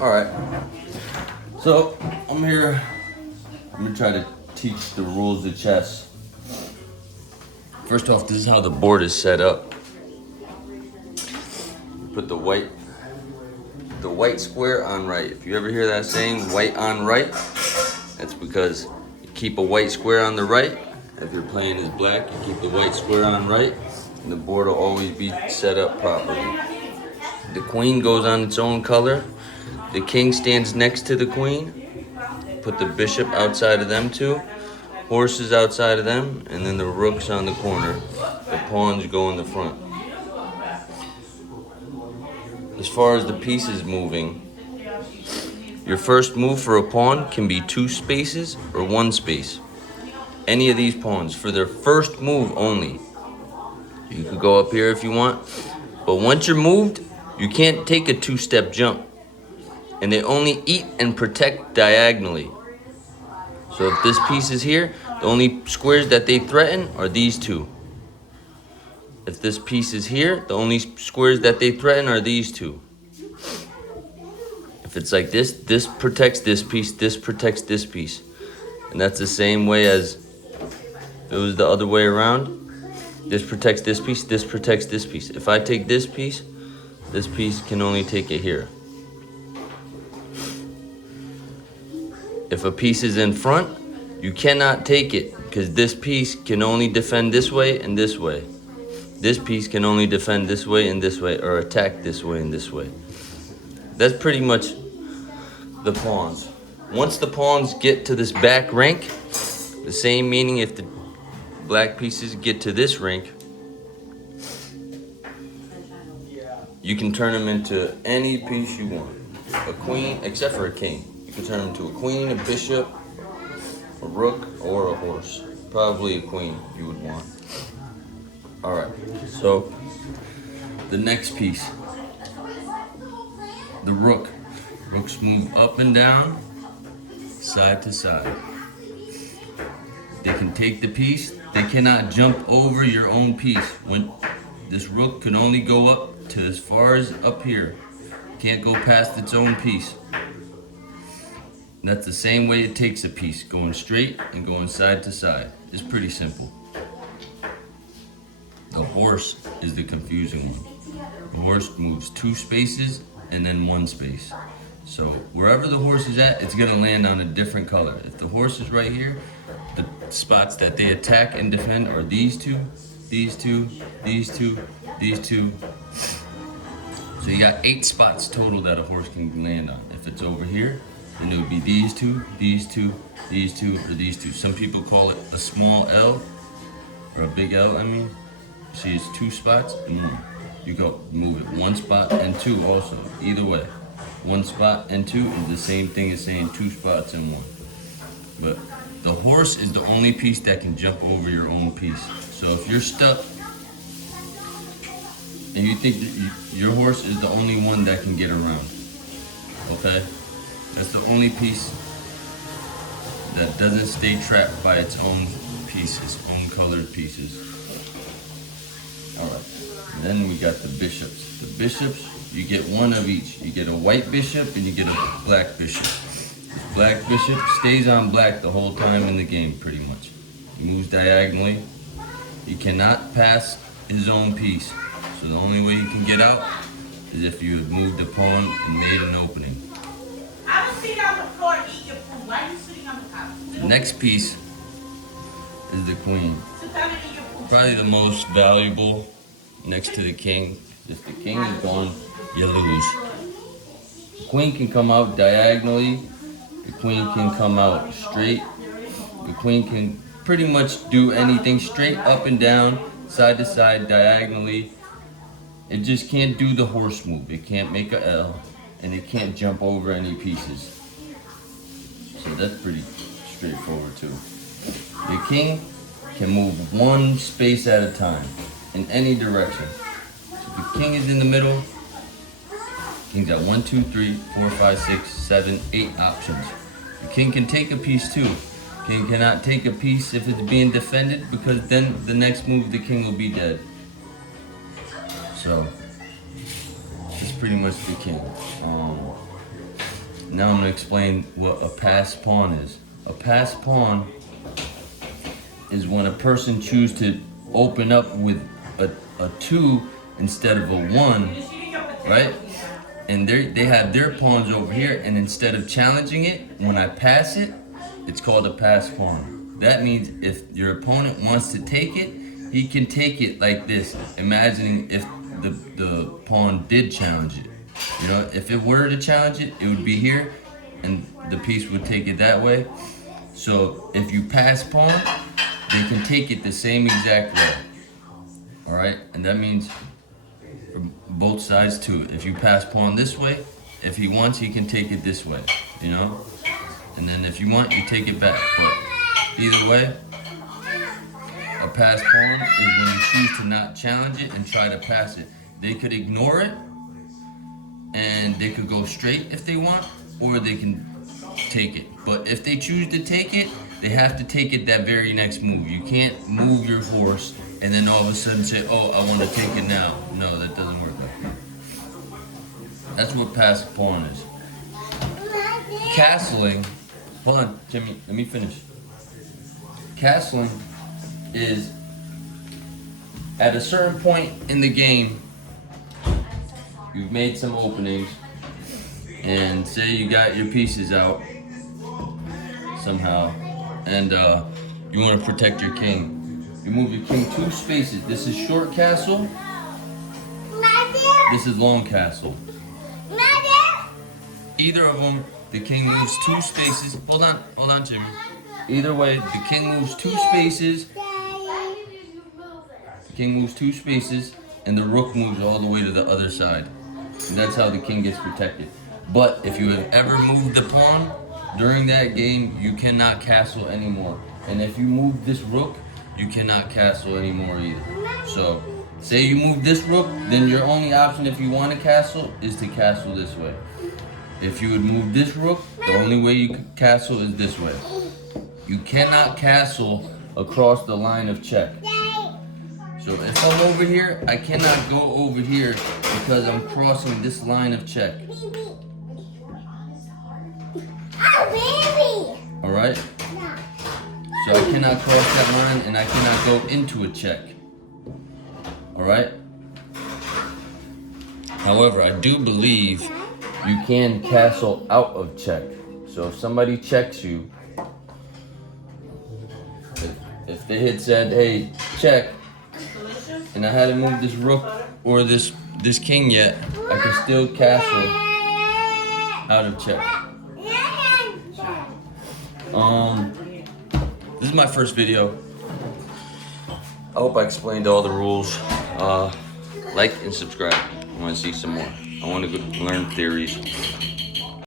Alright, so I'm here. I'm gonna try to teach the rules of chess. First off, this is how the board is set up. Put the white square on right. If you ever hear that saying, white on right, that's because you keep a white square on the right. If you're playing as black, you keep the white square on right, and the board will always be set up properly. The queen goes on its own color. The king stands next to the queen. Put the bishop outside of them two. Horses outside of them, and then the rook's on the corner. The pawns go in the front. As far as the pieces moving, your first move for a pawn can be 2 spaces or 1 space. Any of these pawns for their first move only. You could go up here if you want, but once you're moved, you can't take a 2-step jump. And they only eat and protect diagonally. So if this piece is here, the only squares that they threaten are these two. If this piece is here, the only squares that they threaten are these two. If it's like this, this protects this protects this piece. And that's the same way as if it was the other way around. This protects this protects this piece. If I take this piece can only take it here. If a piece is in front, you cannot take it because this piece can only defend this way and this way. This piece can only defend this way and this way, or attack this way and this way. That's pretty much the pawns. Once the pawns get to this back rank, the same meaning if the black pieces get to this rank, you can turn them into any piece you want. A queen, except for a king. You can turn them into a queen, a bishop, a rook, or a horse. Probably a queen you would want. Alright, so the next piece. The rook. Rooks move up and down, side to side. They can take the piece. They cannot jump over your own piece. When this rook can only go up to as far as up here. Can't go past its own piece. That's the same way it takes a piece, going straight and going side to side. It's pretty simple. The horse is the confusing one. The horse moves 2 spaces and then 1 space. So wherever the horse is at, it's gonna land on a different color. If the horse is right here, the spots that they attack and defend are these two, these two, these two, these two. So you got 8 spots total that a horse can land on. If it's over here, then it would be these two, these two, these two, or these two. Some people call it a small L, or a big L, I mean. See, it's 2 spots, you go move it 1 spot and 2 also, either way. 1 spot and 2 is the same thing as saying 2 spots and 1. But the horse is the only piece that can jump over your own piece. So if you're stuck and you think that your horse is the only one that can get around, okay? That's the only piece that doesn't stay trapped by its own pieces, own colored pieces. Alright, then we got the bishops. The bishops, you get 1 of each. You get a white bishop and you get a black bishop. This black bishop stays on black the whole time in the game, pretty much. He moves diagonally. He cannot pass his own piece. So the only way he can get out is if you have moved a pawn and made an opening. I don't sit on the floor and eat your food. Why are you sitting on the couch? The next piece is the queen. Sit down and eat your food. Probably the most valuable next to the king. If the king is gone, you lose. The queen can come out diagonally. The queen can come out straight. The queen can pretty much do anything straight up and down, side to side, diagonally. It just can't do the horse move. It can't make a L, and it can't jump over any pieces. So that's pretty straightforward too. The king can move 1 space at a time in any direction. So if the king is in the middle, king's got 1, 2, 3, 4, 5, 6, 7, 8 options. The king can take a piece too. King cannot take a piece if it's being defended because then the next move the king will be dead. So it's pretty much the king. now I'm gonna explain what a passed pawn is. A passed pawn is when a person chooses to open up with a 2 instead of a 1, right? And they have their pawns over here, and instead of challenging it, when I pass it, it's called a passed pawn. That means if your opponent wants to take it, he can take it like this, imagining if the pawn did challenge it. You know, if it were to challenge it, it would be here, and the piece would take it that way. So if you pass pawn, they can take it the same exact way. All right, and that means for both sides too. If you pass pawn this way, if he wants, he can take it this way. You know, and then if you want, you take it back. But either way, a pass pawn is when you choose to not challenge it and try to pass it. They could ignore it, and they could go straight if they want, or they can take it. But if they choose to take it, they have to take it that very next move. You can't move your horse and then all of a sudden say, oh, I want to take it now. No, that doesn't work like that. That's what passed pawn is. Castling, hold on, Jimmy, let me finish. Castling is at a certain point in the game, you've made some openings, and say you got your pieces out somehow, and you want to protect your king. You move your king 2 spaces. This is short castle. This is long castle. Either of them, the king moves 2 spaces. Hold on, Jimmy. Either way, the king moves 2 spaces. The king moves 2 spaces, and the rook moves all the way to the other side. And that's how the king gets protected. But if you have ever moved the pawn during that game, you cannot castle anymore. And if you move this rook, you cannot castle anymore either. So, say you move this rook, then your only option if you want to castle is to castle this way. If you would move this rook, the only way you could castle is this way. You cannot castle across the line of check. So if I'm over here, I cannot go over here because I'm crossing this line of check. Alright? So I cannot cross that line and I cannot go into a check. Alright? However, I do believe you can castle out of check. So if somebody checks you, if they had said, hey, check, and I hadn't moved this rook or this king yet, I can still castle out of check. This is my first video. I hope I explained all the rules. Like and subscribe. I want to see some more. I want to learn theories.